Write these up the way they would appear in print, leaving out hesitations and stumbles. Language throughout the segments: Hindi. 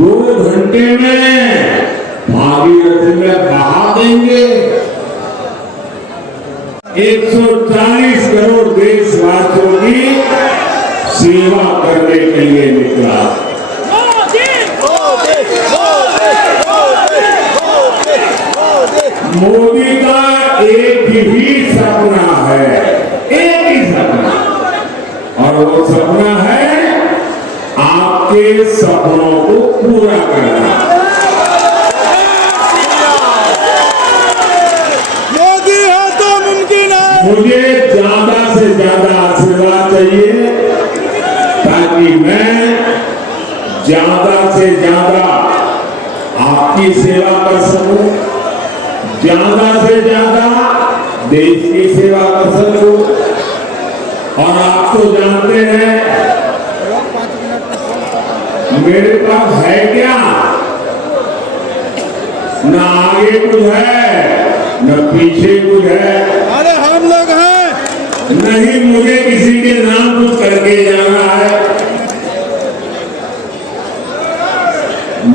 2 घंटे में भागीरथी में बहा देंगे। 140 करोड़ देशवासियों की सेवा करने के लिए निकला। मोदी का एक ही सपना है, एक ही सपना, और वो सपना है आपके सपनों को पूरा करना। मोदी है तो मुमकिन है। मुझे ज्यादा से ज्यादा आशीर्वाद चाहिए ताकि मैं ज्यादा से ज्यादा आपकी सेवा कर सकूं, ज्यादा से ज्यादा देश की सेवा कर सकूं। और आप तो जानते हैं मेरे पास है क्या, न आगे कुछ है न पीछे कुछ है। अरे हम लोग हैं। नहीं मुझे किसी के नाम कुछ करके जाना है।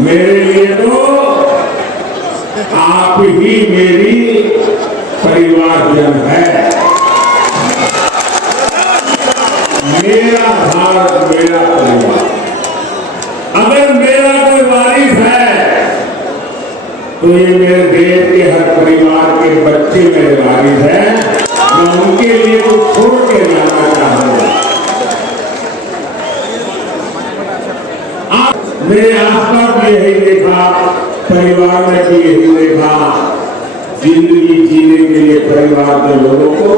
मेरे लिए तो आप ही मेरी परिवारजन है। मेरा भारत मेरा परिवार। अगर मेरा कोई वारिस है तो ये मेरे देश के हर परिवार के बच्चे मेरे वारिस हैं। मैं उनके लिए कुछ छोड़ के जाना चाहूंगा। मेरे आसपास भी यही देखा, परिवार में भी यही देखा। जिंदगी जीने के लिए परिवार के लोगों को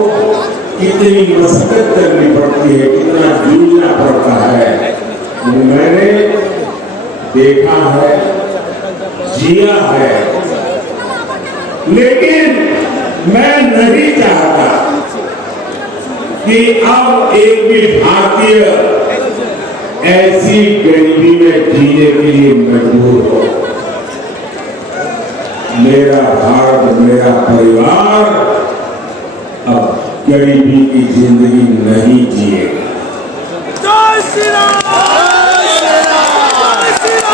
कितनी मशक्कत करनी पड़ती है, कितना जूझना पड़ता है, वो मैंने देखा है, जिया है। लेकिन मैं नहीं चाहता कि अब एक भी भारतीय ऐसी गरीबी में जीने के लिए मजबूर हो। मेरा भारत मेरा परिवार अब गरीबी की जिंदगी नहीं जिएगा।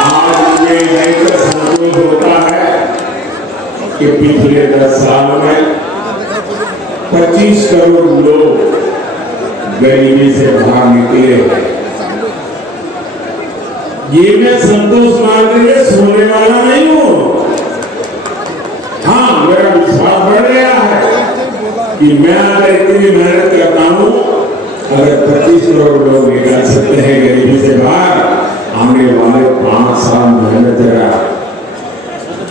आज मुझे यही संतोष होता है कि पिछले 10 साल में 25 करोड़ लोग गरीबी से बाहर निकले हैं। ये मैं संतोष मारते हुए सोने वाला नहीं हूं। हाँ, मेरा विश्वास बढ़ गया है कि मैं अगर इतनी मेहनत करता हूं, अगर 25 करोड़ लोग निकल सकते हैं गरीबी से बाहर, आने वाले 5 साल मेहनत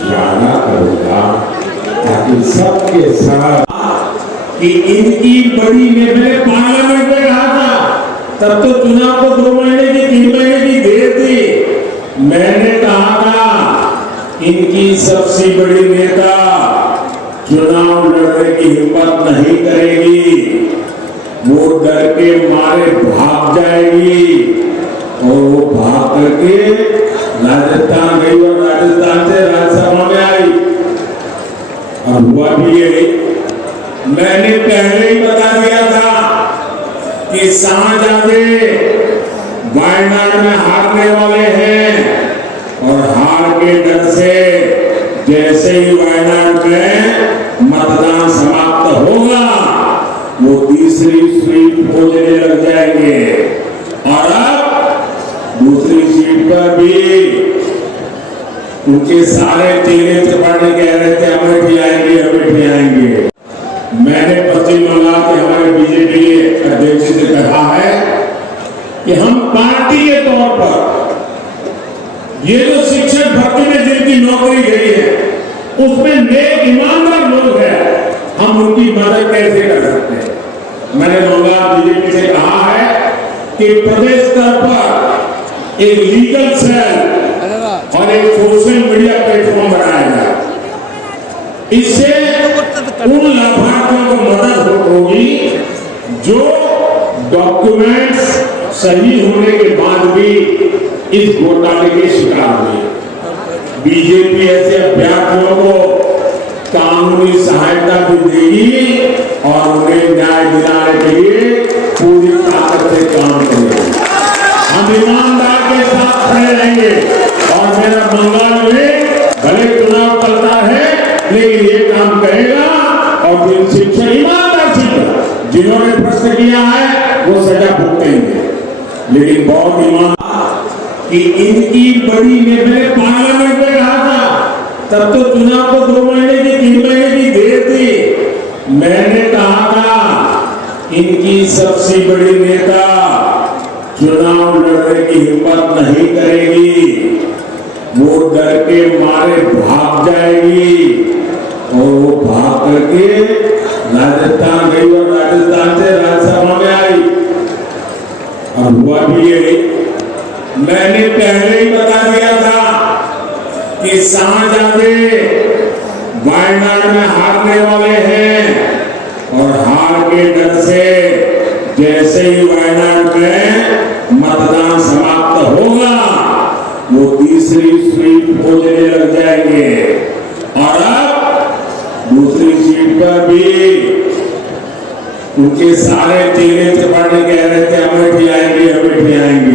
ज्यादा करूंगा ताकि सबके साथ कि इनकी बड़ी मैंने पार्लियामेंट में कहा था, तब तो चुनाव को 2 महीने की 3 महीने की देर थी। मैंने कहा था इनकी सबसे बड़ी नेता चुनाव लड़ने की हिम्मत नहीं करेगी, वो डर के मारे भाग जाएगी। और वो भाग करके राजस्थान गई और राजस्थान से राज्यसभा में आई। और हुआ भी ये, मैंने पहले ही बता दिया था कि शाहजहां वायनाड में हारने वाले हैं। और हार के डर से जैसे ही वायनाड में मतदान समाप्त होगा, वो तीसरी सीट खोजने लग जाएंगे। और अब दूसरी सीट पर भी उनके सारे चेहरे चपाटे कह रहे थे अमेठी आएंगे, अमेठी आएंगे। मैंने पश्चिम बंगाल के हमारे बीजेपी के अध्यक्ष से कहा है कि हम पार्टी के तौर पर ये जो शिक्षक भर्ती में जिनकी नौकरी गई है, उसमें नेक ईमानदार लोग हैं, हम उनकी मदद कैसे कर सकते हैं। मैंने बंगाल बीजेपी से कहा है कि प्रदेश स्तर पर एक लीगल सेल और एक सोशल मीडिया प्लेटफॉर्म बनाया जाए। इससे उन लाभार्थियों को मदद होगी जो डॉक्यूमेंट्स सही होने के बाद भी इस घोटाले के शिकार हुए। बीजेपी ऐसे अभ्यर्थियों को कानूनी सहायता भी देगी और उन्हें न्याय दिलाने के लिए पूरी ताकत से काम करेगी। हम ईमानदार के साथ खड़े रहेंगे और मेरा बंगाल में भले चुनाव चलता है लेकिन ये काम करेगा और जिन शिक्षक ईमानदार शिक्षक जिन्होंने प्रश्न किया है वो सजा भुगतेंगे। लेकिन बहुत ईमानदार कि इनकी बड़ी मैंने पार्लियामेंट में कहा था, तब तो चुनाव को 2 महीने की 3 महीने की देर थी। मैंने कहा था इनकी सबसे बड़ी नेता चुनाव लड़ने की हिम्मत नहीं करेगी, वो डर के मारे भाग जाएगी और वो भाग करके राजस्थान गई और राजस्थान से राज्यसभा में आई। अब हुआ भी ये, मैंने पहले ही बता दिया था कि शाहजादे वायनाड में हारने वाले हैं और हार के डर से जैसे ही वायनाड में मतदान समाप्त होगा वो तीसरी सीट खोजने लग जाएंगे और अब दूसरी सीट पर भी उनके सारे चेहरे चपाटे कह रहे थे अमेठी आएंगे अमेठी आएंगे।